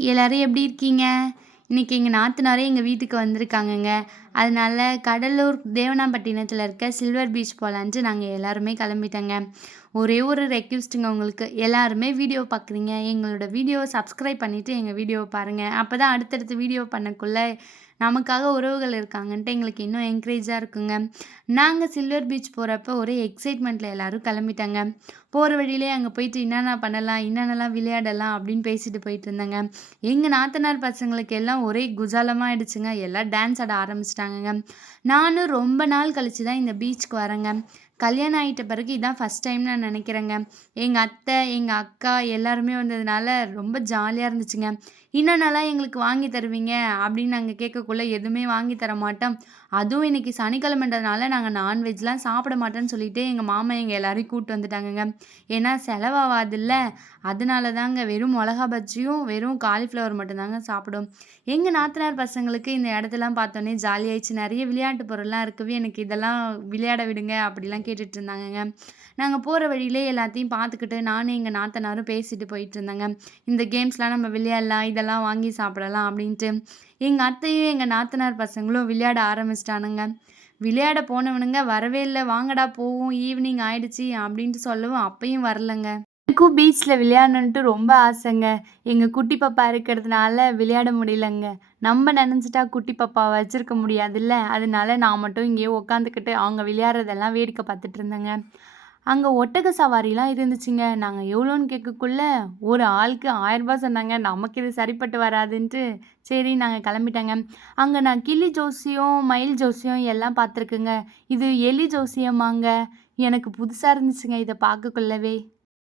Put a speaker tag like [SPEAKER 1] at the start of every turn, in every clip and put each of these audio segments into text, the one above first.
[SPEAKER 1] எல்லோரும் எப்படி இருக்கீங்க? இன்றைக்கி எங்கள் நாத்தனாரே எங்கள் வீட்டுக்கு வந்திருக்காங்கங்க. அதனால கடலூர் தேவனாம்பட்டினத்தில் இருக்க சில்வர் பீச் போகலான்ட்டு நாங்கள் எல்லாருமே கிளம்பிட்டோங்க. ஒரே ஒரு ரெக்வஸ்ட்டுங்க உங்களுக்கு. எல்லாருமே வீடியோ பார்க்குறீங்க எங்களோட வீடியோவை சப்ஸ்கிரைப் பண்ணிவிட்டு எங்கள் வீடியோவை பாருங்கள் அப்போ தான் அடுத்தடுத்து வீடியோ பண்ணக்குள்ளே நமக்காக உறவுகள் இருக்காங்கன்ட்டு எங்களுக்கு இன்னும் என்கரேஜாக இருக்குங்க. நாங்கள் சில்வர் பீச் போகிறப்ப ஒரே எக்ஸைட்மெண்ட்டில் எல்லோரும் கிளம்பிட்டாங்க. போகிற வழியிலே அங்கே போயிட்டு என்னென்ன பண்ணலாம் என்னென்னலாம் விளையாடலாம் அப்படின்னு பேசிட்டு போயிட்டு இருந்தாங்க. எங்கள் நாத்தனார் பசங்களுக்கு எல்லாம் ஒரே குஜாலமாக ஆயிடுச்சுங்க எல்லாம் டான்ஸ் ஆட ஆரம்பிச்சிட்டாங்கங்க. நானும் ரொம்ப நாள் கழித்து தான் இந்த பீச்சுக்கு வரேங்க. கல்யாணம் ஆகிட்ட பிறகு இதான் ஃபஸ்ட் டைம் நான் நினைக்கிறேங்க. எங்கள் அத்தை எங்கள் அக்கா எல்லாருமே வந்ததுனால ரொம்ப ஜாலியாக இருந்துச்சுங்க. என்னென்னலாம் எங்களுக்கு வாங்கி தருவீங்க? அப்படின்னு நாங்கள் கேட்கக்குள்ளே எதுவுமே வாங்கி தர மாட்டோம். அதுவும் இன்றைக்கி சனிக்கிழமைன்றதுனால நாங்கள் நான்வெஜ்லாம் சாப்பிட மாட்டேன்னு சொல்லிட்டு எங்கள் மாமா எங்கள் எல்லாரையும் கூப்பிட்டு வந்துட்டாங்கங்க. ஏன்னா செலவாகாதில்ல அதனால தாங்க வெறும் மிளகா பஜ்ஜியும் வெறும் காலிஃப்ளவர் மட்டும்தாங்க சாப்பிடும். எங்கள் நாத்தனார் பசங்களுக்கு இந்த இடத்தெல்லாம் பார்த்தோன்னே ஜாலியாயிடுச்சு. நிறைய விளையாட்டு பொருள்லாம் இருக்கவே. எனக்கு இதெல்லாம் விளையாட விடுங்க. அப்படிலாம் கேட்டுட்டு இருந்தாங்கங்க நாங்கள் போகிற வழியிலே எல்லாத்தையும் பார்த்துக்கிட்டு நானும் எங்கள் நாத்தனாரும் பேசிட்டு போயிட்டு இருந்தேங்க இந்த கேம்ஸ்லாம் நம்ம விளையாடலாம் இதெல்லாம் வாங்கி சாப்பிடலாம் அப்படின்ட்டு. எங்கள் அத்தையும் எங்கள் நாத்தனார் பசங்களும் விளையாட ஆரம்பிச்சிட்டானுங்க. விளையாட போனவனுங்க வரவே இல்லை வாங்கடா போவோம் ஈவினிங் ஆயிடுச்சு அப்படின்ட்டு சொல்லவும் அப்பயும் வரலங்க. எனக்கும் பீச்சில் விளையாடணுன்ட்டு ரொம்ப ஆசைங்க. எங்கள் குட்டி பாப்பா இருக்கிறதுனால விளையாட முடியலங்க. நம்ம நினச்சிட்டா குட்டி பாப்பாவை வச்சுருக்க முடியாதுல்ல. அதனால நான் மட்டும் இங்கேயே உட்காந்துக்கிட்டு அவங்க விளையாடுறதெல்லாம் வேடிக்கை பார்த்துட்டு இருந்தேங்க. அங்கே ஒட்டக சவாரிலாம் இருந்துச்சுங்க. நாங்கள் எவ்வளோன்னு கேட்கக்குள்ள ஒரு ஆளுக்கு ஆயரூபா சொன்னாங்க. நமக்கு இது சரிப்பட்டு வராதுன்ட்டு. சரி நாங்கள் கிளம்பிட்டேங்க. அங்கே நான் கிளி ஜோசியம் மயில் ஜோசியம் எல்லாம் பார்த்துருக்குங்க. இது எலி ஜோசியமாங்க. எனக்கு புதுசாக இருந்துச்சுங்க இதை பார்க்கக்குள்ளவே.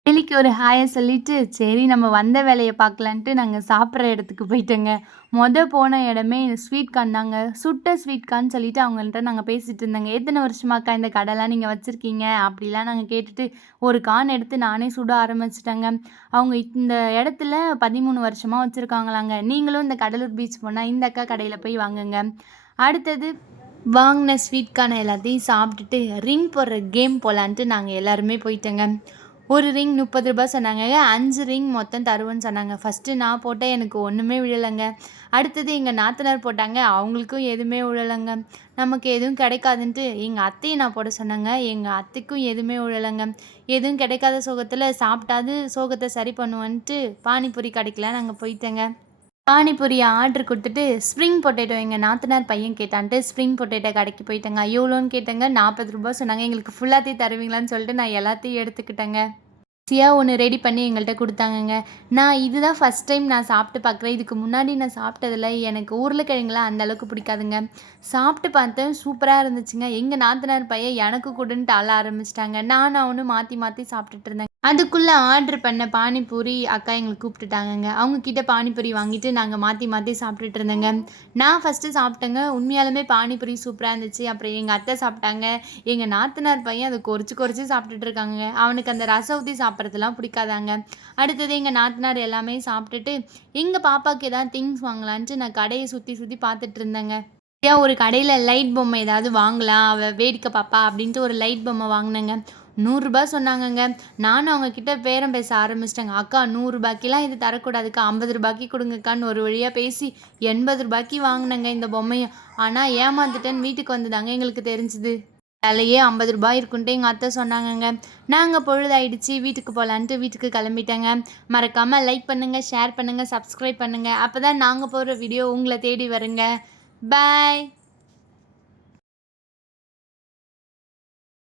[SPEAKER 1] வேலைக்கு ஒரு ஹாயை சொல்லிட்டு சரி நம்ம வந்த வேலையை பார்க்கலான்ட்டு நாங்கள் சாப்பிட்ற இடத்துக்கு போயிட்டோங்க. மொதல் போன இடமே ஸ்வீட் கார்ன் தாங்க. சுட்ட ஸ்வீட் கார்ன் சொல்லிட்டு அவங்கள்ட்ட நாங்கள் பேசிகிட்டு இருந்தோங்க. எத்தனை வருஷமாக்கா இந்த கடைலாம் நீங்கள் வச்சுருக்கீங்க? அப்படிலாம் நாங்கள் கேட்டுட்டு ஒரு கான் எடுத்து நானே சுட ஆரம்பிச்சிட்டேங்க. அவங்க இந்த இடத்துல பதிமூணு வருஷமாக வச்சுருக்காங்களாங்க. நீங்களும் இந்த கடலூர் பீச் போனால் இந்த அக்கா கடையில் போய் வாங்குங்க. அடுத்தது வாங்கின ஸ்வீட் எல்லாத்தையும் சாப்பிட்டுட்டு ரிங் போடுற கேம் போகலான்ட்டு நாங்கள் எல்லாருமே போயிட்டோங்க. ஒரு ரிங் முப்பது ரூபாய் சொன்னாங்க. அஞ்சு ரிங் மொத்தம் தருவோன்னு சொன்னாங்க. ஃபஸ்ட்டு நான் போட்டேன். எனக்கு ஒன்றுமே விழலைங்க. அடுத்தது எங்கள் நாத்தனார் போட்டாங்க. அவங்களுக்கும் எதுவுமே விழலைங்க. நமக்கு எதுவும் கிடைக்காதுன்ட்டு எங்கள் அத்தையை நான் போட சொன்னாங்க. எங்கள் அத்தைக்கும் எதுவுமே விழலைங்க. எதுவும் கிடைக்காத சோகத்தில் சாப்பிட்டாது சோகத்தை சரி பண்ணுவோன்ட்டு பானிபூரி கடைக்கெலாம் நாங்கள் போயிட்டேங்க. பானிபூரி ஆர்டர் கொடுத்துட்டு ஸ்ப்ரிங் பொட்டேட்டோ எங்கள் நாத்தனார் பையன் கேட்டான்ட்டு ஸ்ப்ரிங் பொட்டேட்டோ கடைக்கு போயிட்டேங்க. எவ்வளோன்னு கேட்டேங்க. நாற்பது ரூபா சொன்னாங்க. எங்களுக்கு ஃபுல்லாத்தையும் தருவீங்களான்னு சொல்லிட்டு நான் எல்லாத்தையும் எடுத்துக்கிட்டேங்க. ஈஸியாக ஒன்று ரெடி பண்ணி எங்கள்கிட்ட கொடுத்தாங்கங்க. நான் இதுதான் ஃபஸ்ட் டைம் நான் சாப்பிட்டு பார்க்குறேன் இதுக்கு முன்னாடி நான் சாப்பிட்டதில் எனக்கு உருளைக்கிழங்குலாம் அந்த அளவுக்கு பிடிக்காதுங்க. சாப்பிட்டு பார்த்தேன். சூப்பராக இருந்துச்சுங்க. எங்கள் நாத்தனார் பையன் எனக்கு கொடுன்ட்டு அழ ஆரம்பிச்சிட்டாங்க. நான் அவனு மாற்றி மாற்றி சாப்பிட்டுட்டு இருந்தேன். அதுக்குள்ளே ஆர்டர் பண்ண பானிபூரி அக்கா எங்களை கூப்பிட்டுட்டாங்கங்க. அவங்கக்கிட்ட பானிபூரி வாங்கிட்டு நாங்கள் மாற்றி மாற்றி சாப்பிட்டுட்டு இருந்தேங்க. நான் ஃபஸ்ட்டு சாப்பிட்டேங்க. உண்மையாலுமே பானிபூரி சூப்பராக இருந்துச்சு. அப்புறம் எங்கள் அத்தை சாப்பிட்டாங்க. எங்கள் நாத்தனார் பையன் அதை குறைச்சி குறைச்சி சாப்பிட்டுட்டு இருக்காங்க அவனுக்கு அந்த ரசம் ஊற்றி சாப்பிட்றதுலாம் பிடிக்காதாங்க. அடுத்தது எங்கள் நாத்தனார் எல்லாமே சாப்பிட்டுட்டு எங்கள் பாப்பாவுக்கு ஏதாவது திங்ஸ் வாங்கலான்ட்டு நான் கடையை சுற்றி சுற்றி பார்த்துட்டு இருந்தேங்க. ஏன் ஒரு கடையில் லைட் பொம்மை ஏதாவது வாங்கலாம் அவள் வேடிக்கை பாப்பா அப்படின்ட்டு ஒரு லைட் பொம்மை வாங்கினேங்க. நூறுரூபா சொன்னாங்கங்க. நானும் அவங்கக்கிட்ட பேரம் பேச ஆரம்பிச்சிட்டேங்க. அக்கா நூறுரூபாய்க்கெலாம் இது தரக்கூடாதுக்கா ஐம்பது ரூபாய்க்கு கொடுங்கக்கான்னு ஒரு வழியாக பேசி எண்பது ரூபாய்க்கு வாங்கினேங்க இந்த பொம்மையை. ஆனால் ஏமாந்துட்டேன்னு வீட்டுக்கு வந்ததாங்க எங்களுக்கு தெரிஞ்சுது. வேலையே ஐம்பது ரூபாய் இருக்குன்ட்டு எங்கள் அத்தை சொன்னாங்கங்க. நாங்கள் பொழுதாயிடுச்சு வீட்டுக்கு போகலான்ட்டு வீட்டுக்கு கிளம்பிட்டேங்க. மறக்காமல் லைக் பண்ணுங்கள் ஷேர் பண்ணுங்கள் சப்ஸ்கிரைப் பண்ணுங்கள் அப்போ தான் நாங்கள் போடுற வீடியோ உங்களை தேடி வருங்க. பாய்